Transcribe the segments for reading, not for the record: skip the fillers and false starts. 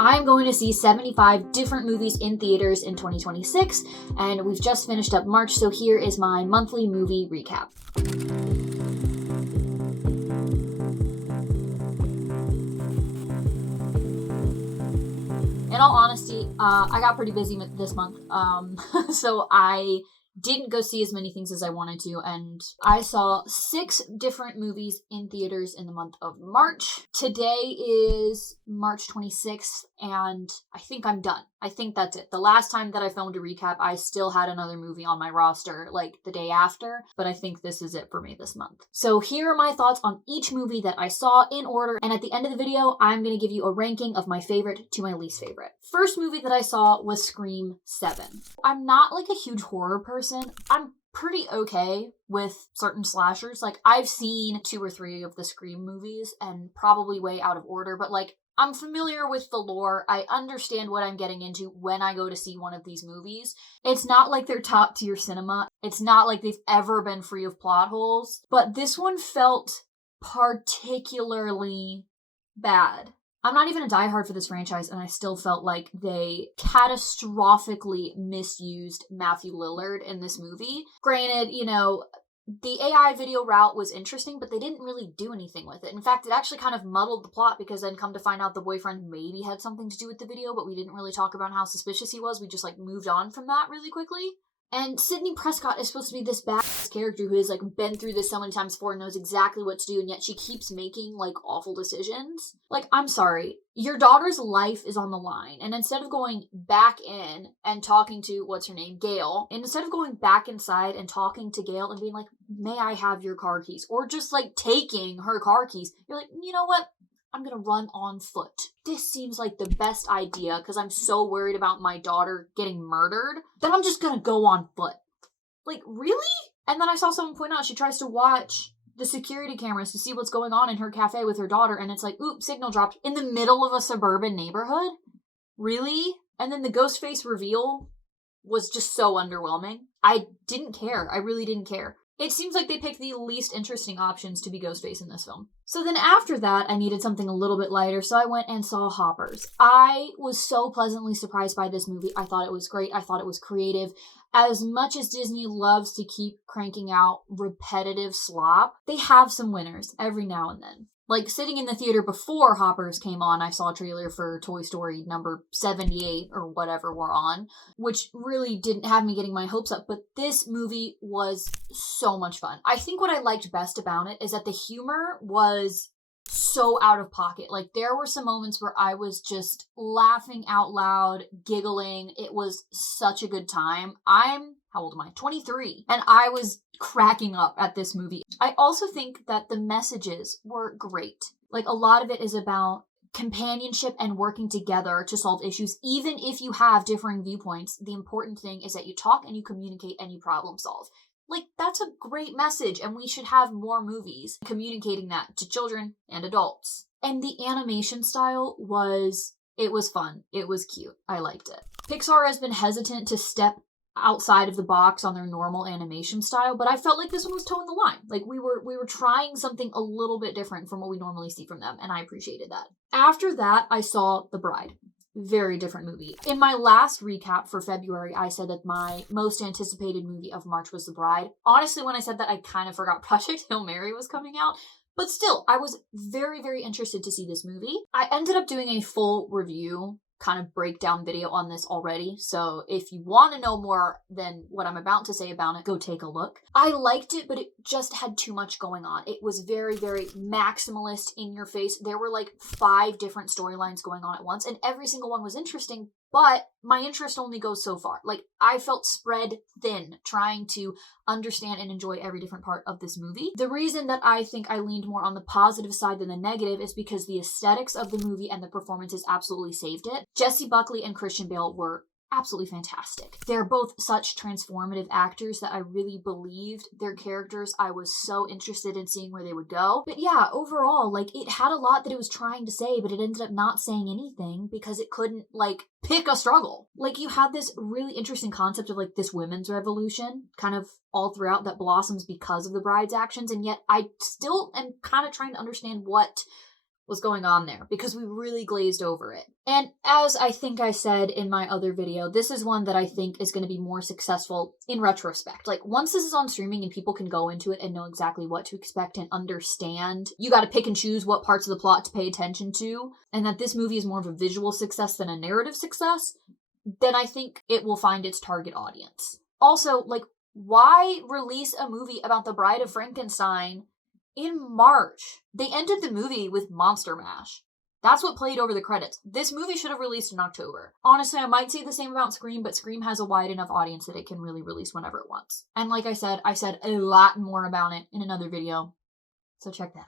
I'm going to see 75 different movies in theaters in 2026, and we've just finished up March, so here is my monthly movie recap. In all honesty, I got pretty busy this month, so I didn't go see as many things as I wanted to, and I saw 6 different movies in theaters in the month of March. Today is March 26th, and I think I'm done. I think that's it. The last time that I filmed a recap, I still had another movie on my roster, like the day after, but I think this is it for me this month. So here are my thoughts on each movie that I saw in order, and at the end of the video, I'm going to give you a ranking of my favorite to my least favorite. First movie that I saw was Scream 7. I'm not like a huge horror person. I'm pretty okay with certain slashers. Like, I've seen 2 or 3 of the Scream movies, and probably way out of order, but like, I'm familiar with the lore. I understand what I'm getting into when I go to see one of these movies. It's not like they're top tier cinema. It's not like they've ever been free of plot holes, but this one felt particularly bad. I'm not even a diehard for this franchise, and I still felt like they catastrophically misused Matthew Lillard in this movie. Granted, the AI video route was interesting, but they didn't really do anything with it. In fact, it actually kind of muddled the plot, because then come to find out the boyfriend maybe had something to do with the video, but we didn't really talk about how suspicious he was. We just moved on from that really quickly. And Sidney Prescott is supposed to be this badass character who has been through this so many times before and knows exactly what to do, and yet she keeps making awful decisions. I'm sorry. Your daughter's life is on the line, and instead of going back in and talking to, what's her name, Gail, and instead of going back inside and talking to Gail and being like, may I have your car keys? Or just taking her car keys, you're like, you know what? I'm gonna run on foot. This seems like the best idea, because I'm so worried about my daughter getting murdered that I'm just gonna go on foot. Really? And then I saw someone point out she tries to watch the security cameras to see what's going on in her cafe with her daughter, and it's oops, signal dropped in the middle of a suburban neighborhood? Really? And then the ghost face reveal was just so underwhelming. I didn't care. I really didn't care. It seems like they picked the least interesting options to be Ghostface in this film. So then after that, I needed something a little bit lighter, so I went and saw Hoppers. I was so pleasantly surprised by this movie. I thought it was great. I thought it was creative. As much as Disney loves to keep cranking out repetitive slop, they have some winners every now and then. Sitting in the theater before Hoppers came on, I saw a trailer for Toy Story number 78 or whatever we're on, which really didn't have me getting my hopes up, but this movie was so much fun. I think what I liked best about it is that the humor was so out of pocket. There were some moments where I was just laughing out loud, giggling. It was such a good time. How old am I? 23. And I was cracking up at this movie. I also think that the messages were great. A lot of it is about companionship and working together to solve issues. Even if you have differing viewpoints, the important thing is that you talk and you communicate and you problem solve. That's a great message, and we should have more movies communicating that to children and adults. And the animation style was fun. It was cute. I liked it. Pixar has been hesitant to step outside of the box on their normal animation style, but I felt like this one was toeing the line. We were trying something a little bit different from what we normally see from them, and I appreciated that. After that, I saw The Bride. Very different movie. In my last recap for February, I said that my most anticipated movie of March was The Bride. Honestly, when I said that, I kind of forgot Project Hail Mary was coming out. But still, I was very, very interested to see this movie. I ended up doing a full review, kind of breakdown video on this already. So if you want to know more than what I'm about to say about it, go take a look. I liked it, but it just had too much going on. It was very, very maximalist, in your face. There were 5 different storylines going on at once, and every single one was interesting, but my interest only goes so far. I felt spread thin trying to understand and enjoy every different part of this movie. The reason that I think I leaned more on the positive side than the negative is because the aesthetics of the movie and the performances absolutely saved it. Jessie Buckley and Christian Bale were absolutely fantastic. They're both such transformative actors that I really believed their characters. I was so interested in seeing where they would go. But yeah, overall, it had a lot that it was trying to say, but it ended up not saying anything because it couldn't, pick a struggle. You had this really interesting concept of, this women's revolution, kind of all throughout, that blossoms because of the bride's actions, and yet I still am kind of trying to understand what was going on there because we really glazed over it. And as I think I said in my other video, this is one that I think is going to be more successful in retrospect. Like, once this is on streaming and people can go into it and know exactly what to expect and understand, you got to pick and choose what parts of the plot to pay attention to, and that this movie is more of a visual success than a narrative success, then I think it will find its target audience. Also, like, why release a movie about the Bride of Frankenstein in March? They ended the movie with Monster Mash. That's what played over the credits. This movie should have released in October. Honestly, I might say the same about Scream, but Scream has a wide enough audience that it can really release whenever it wants. And like I said a lot more about it in another video, so check that out.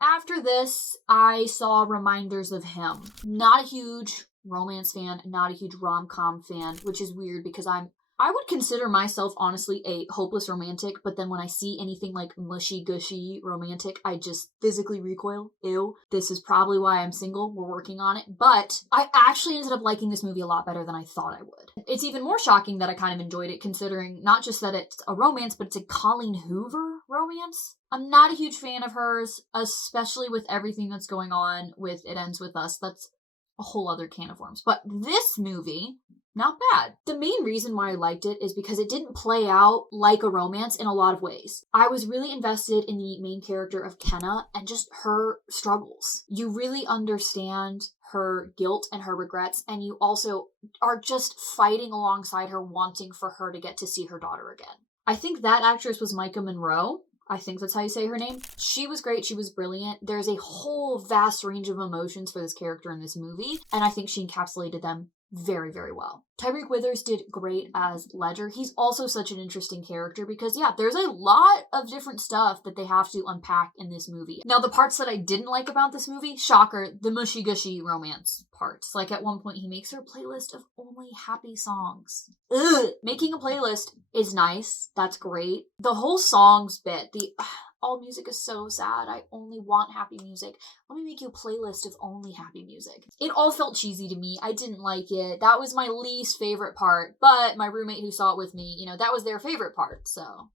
After this, I saw Reminders of Him. Not a huge romance fan, not a huge rom-com fan, which is weird because I would consider myself, honestly, a hopeless romantic, but then when I see anything like mushy-gushy romantic, I just physically recoil. Ew. This is probably why I'm single. We're working on it. But I actually ended up liking this movie a lot better than I thought I would. It's even more shocking that I kind of enjoyed it, considering not just that it's a romance, but it's a Colleen Hoover romance. I'm not a huge fan of hers, especially with everything that's going on with It Ends With Us. That's a whole other can of worms. But this movie, not bad. The main reason why I liked it is because it didn't play out like a romance in a lot of ways. I was really invested in the main character of Kenna and just her struggles. You really understand her guilt and her regrets, and you also are just fighting alongside her, wanting for her to get to see her daughter again. I think that actress was Micah Monroe. I think that's how you say her name. She was great. She was brilliant. There's a whole vast range of emotions for this character in this movie, and I think she encapsulated them very, very well. Tyreek Withers did great as Ledger. He's also such an interesting character because, yeah, there's a lot of different stuff that they have to unpack in this movie. Now, the parts that I didn't like about this movie, shocker, the mushy-gushy romance parts. Like, at one point, he makes her a playlist of only happy songs. Ugh! Making a playlist is nice. That's great. The whole songs bit, all music is so sad. I only want happy music. Let me make you a playlist of only happy music. It all felt cheesy to me. I didn't like it. That was my least favorite part. But my roommate who saw it with me, that was their favorite part, so.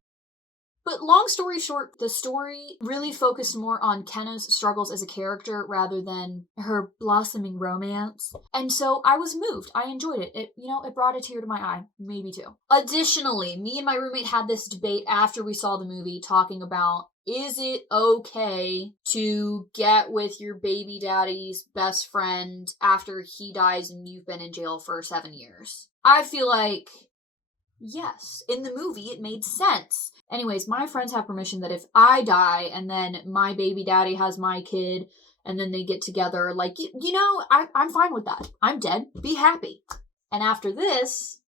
But long story short, the story really focused more on Kenna's struggles as a character rather than her blossoming romance. And so I was moved. I enjoyed it. It brought a tear to my eye. Maybe two. Additionally, me and my roommate had this debate after we saw the movie talking about, is it okay to get with your baby daddy's best friend after he dies and you've been in jail for 7 years? I feel like, yes. In the movie, it made sense. Anyways, my friends have permission that if I die and then my baby daddy has my kid and then they get together, like, I'm fine with that. I'm dead. Be happy. And after this,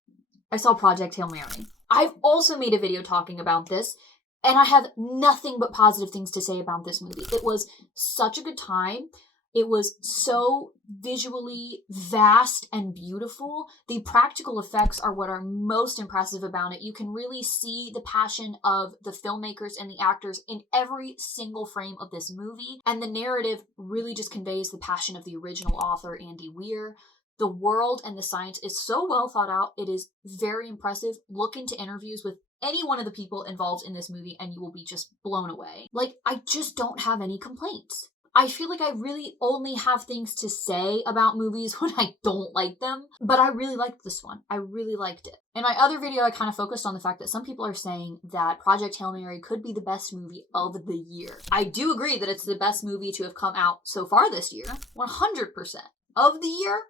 I saw Project Hail Mary. I've also made a video talking about this, and I have nothing but positive things to say about this movie. It was such a good time. It was so visually vast and beautiful. The practical effects are what are most impressive about it. You can really see the passion of the filmmakers and the actors in every single frame of this movie. And the narrative really just conveys the passion of the original author, Andy Weir. The world and the science is so well thought out. It is very impressive. Look into interviews with any one of the people involved in this movie and you will be just blown away. Like, I just don't have any complaints. I feel like I really only have things to say about movies when I don't like them, but I really liked this one. I really liked it. In my other video, I kind of focused on the fact that some people are saying that Project Hail Mary could be the best movie of the year. I do agree that it's the best movie to have come out so far this year, 100%. Of the year,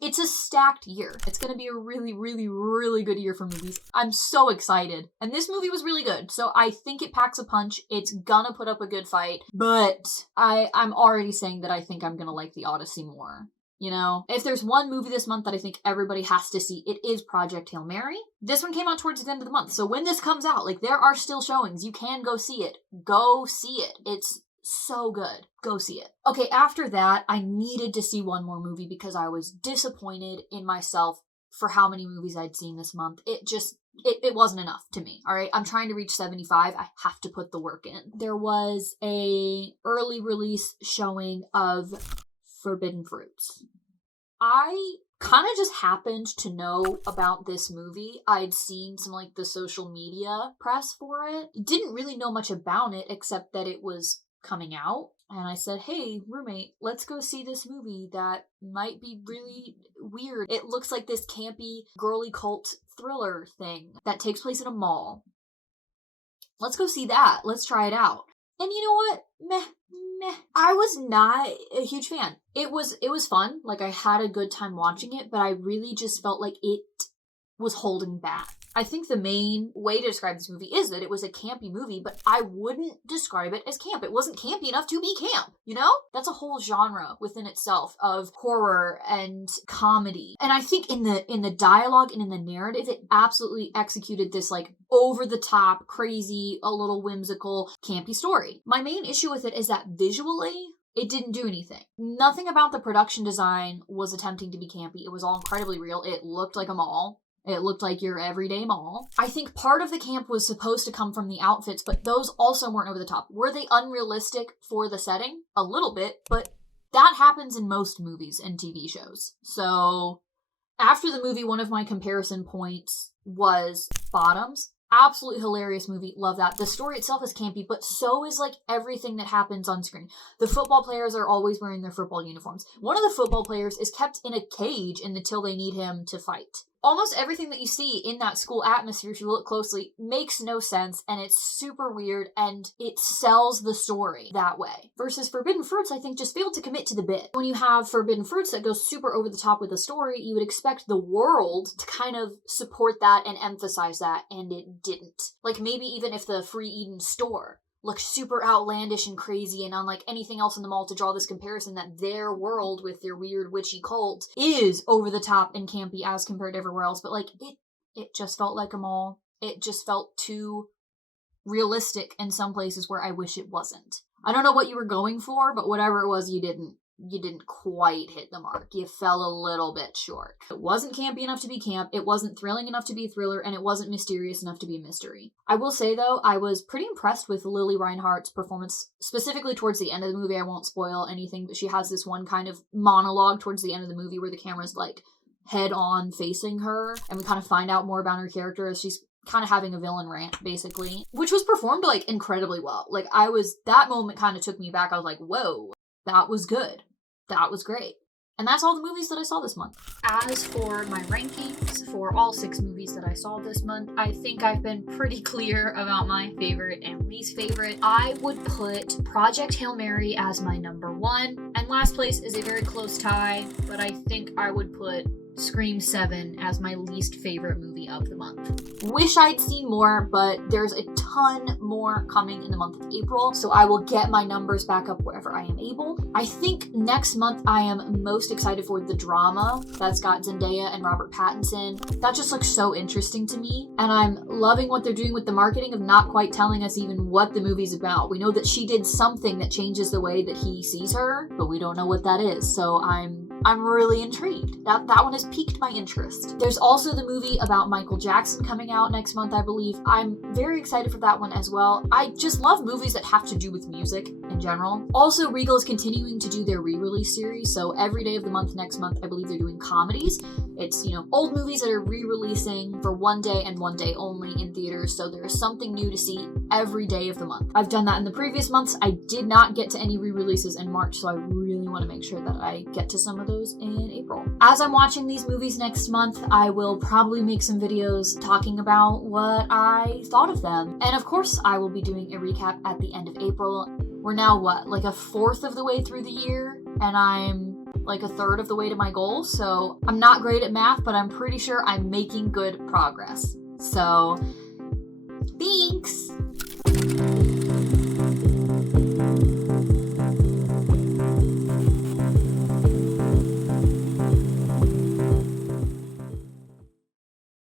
it's a stacked year. It's going to be a really, really, really good year for movies. I'm so excited. And this movie was really good. So I think it packs a punch. It's gonna put up a good fight. But I'm already saying that I think I'm gonna like The Odyssey more. If there's one movie this month that I think everybody has to see, it is Project Hail Mary. This one came out towards the end of the month. So when this comes out, there are still showings. You can go see it. Go see it. It's so good. Go see it. Okay, after that, I needed to see one more movie because I was disappointed in myself for how many movies I'd seen this month. It wasn't enough to me, all right? I'm trying to reach 75. I have to put the work in. There was a early release showing of Forbidden Fruits. I kind of just happened to know about this movie. I'd seen some the social media press for it. Didn't really know much about it except that it was coming out. And I said, hey, roommate, let's go see this movie that might be really weird. It looks like this campy, girly cult thriller thing that takes place in a mall. Let's go see that. Let's try it out. And you know what? Meh. I was not a huge fan. It was fun. Like, I had a good time watching it, but I really just felt like it was holding back. I think the main way to describe this movie is that it was a campy movie, but I wouldn't describe it as camp. It wasn't campy enough to be camp, you know? That's a whole genre within itself of horror and comedy. And I think in the dialogue and in the narrative, it absolutely executed this like over the top, crazy, a little whimsical, campy story. My main issue with it is that visually, it didn't do anything. Nothing about the production design was attempting to be campy. It was all incredibly real. It looked like a mall. It looked like your everyday mall. I think part of the camp was supposed to come from the outfits, but those also weren't over the top. Were they unrealistic for the setting? A little bit, but that happens in most movies and TV shows. So after the movie, one of my comparison points was Bottoms. Absolutely hilarious movie. Love that. The story itself is campy, but so is like everything that happens on screen. The football players are always wearing their football uniforms. One of the football players is kept in a cage until they need him to fight. Almost everything that you see in that school atmosphere, if you look closely, makes no sense, and it's super weird, and it sells the story that way. Versus Forbidden Fruits, I think, just failed to commit to the bit. When you have Forbidden Fruits that goes super over the top with the story, you would expect the world to kind of support that and emphasize that, and it didn't. Like, maybe even if the Free Eden store look super outlandish and crazy and unlike anything else in the mall, to draw this comparison that their world with their weird witchy cult is over the top and campy as compared to everywhere else. But like it just felt like a mall. It just felt too realistic in some places where I wish it wasn't. I don't know what you were going for, but whatever it was, you didn't quite hit the mark. You fell a little bit short. It wasn't campy enough to be camp, it wasn't thrilling enough to be a thriller, and it wasn't mysterious enough to be a mystery. I will say, though, I was pretty impressed with Lily Reinhart's performance, specifically towards the end of the movie. I won't spoil anything, but she has this one kind of monologue towards the end of the movie where the camera's like head on facing her, and we kind of find out more about her character as she's kind of having a villain rant, basically, which was performed like incredibly well. Like, that moment kind of took me back. I was like, whoa, that was good. That was great. And that's all the movies that I saw this month. As for my rankings for all 6 movies that I saw this month, I think I've been pretty clear about my favorite and least favorite. I would put Project Hail Mary as my number 1, and last place is a very close tie, but I think I would put Scream 7 as my least favorite movie of the month. Wish I'd seen more, but there's a ton more coming in the month of April, so I will get my numbers back up wherever I am able. I think next month I am most excited for the drama that's got Zendaya and Robert Pattinson. That just looks so interesting to me, and I'm loving what they're doing with the marketing of not quite telling us even what the movie's about. We know that she did something that changes the way that he sees her, but we don't know what that is, so I'm really intrigued. That one has piqued my interest. There's also the movie about Michael Jackson coming out next month, I believe. I'm very excited for that one as well. I just love movies that have to do with music in general. Also, Regal is continuing to do their re-release series, so every day of the month next month, I believe they're doing comedies. It's, old movies that are re-releasing for one day and one day only in theaters, so there is something new to see every day of the month. I've done that in the previous months. I did not get to any re-releases in March, so I really want to make sure that I get to some of those in April. As I'm watching these movies next month, I will probably make some videos talking about what I thought of them. And of course, I will be doing a recap at the end of April. We're now, like a fourth of the way through the year, and I'm like a third of the way to my goal, so I'm not great at math, but I'm pretty sure I'm making good progress. So, thanks!